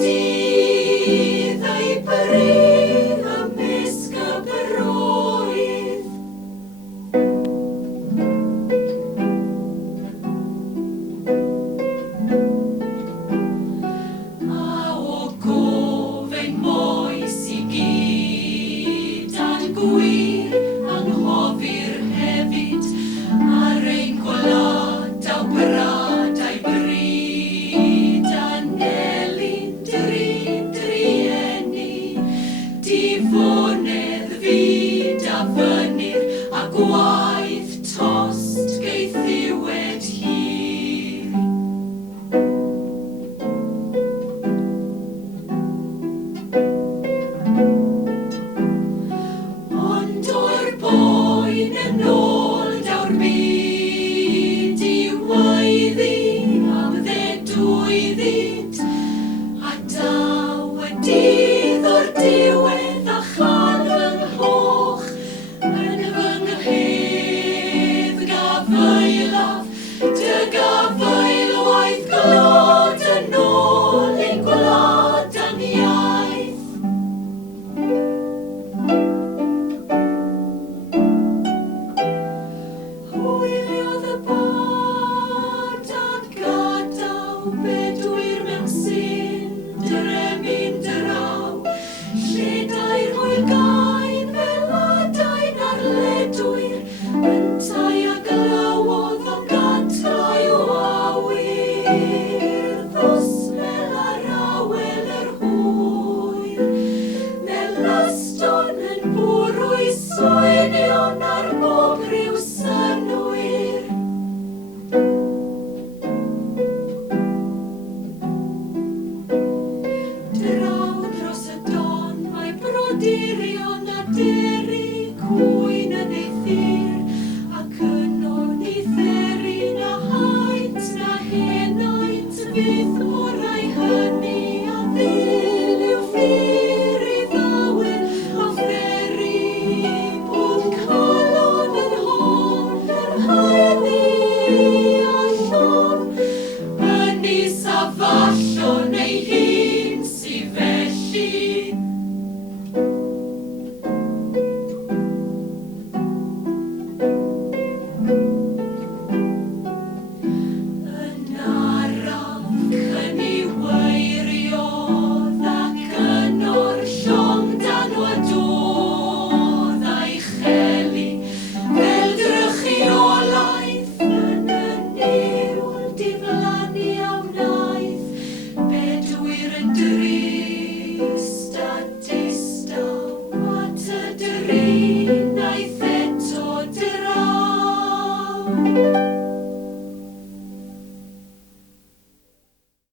dydd ei bri ymysg y byrwydd. A o gofyn moes I gyd a'n gwir anghofir hefyd ar ein gwlad a brad a'i bryd a'n elin drieni difonedd fyd a fynir a gwaith tost geithiwed hir. Ond o'r boen yn ôl daw'r byd I weiddi am ddedwyddyd a daw y dydd o'r diwedd a chan fy nghoch yn fy nghydd gafaelaf dy gafaelwaith glod yn ôl i'n gwlad a'n iaith. Hwyliodd y bod a gadaw bedwyr mewn synder emyn draw lledau'r hwylgaen fel adain ar ledwyr yntau a glywodd o gadau o awyr ddosmel ar awel yr hwyr fel ystod yn bwrw I soenion ar bob rhyw synwyr. Draw dros y don mae broderion a deri cwyn yn ei thir ac yno ni therin a haint na henaint fydd orau hynny a ddir.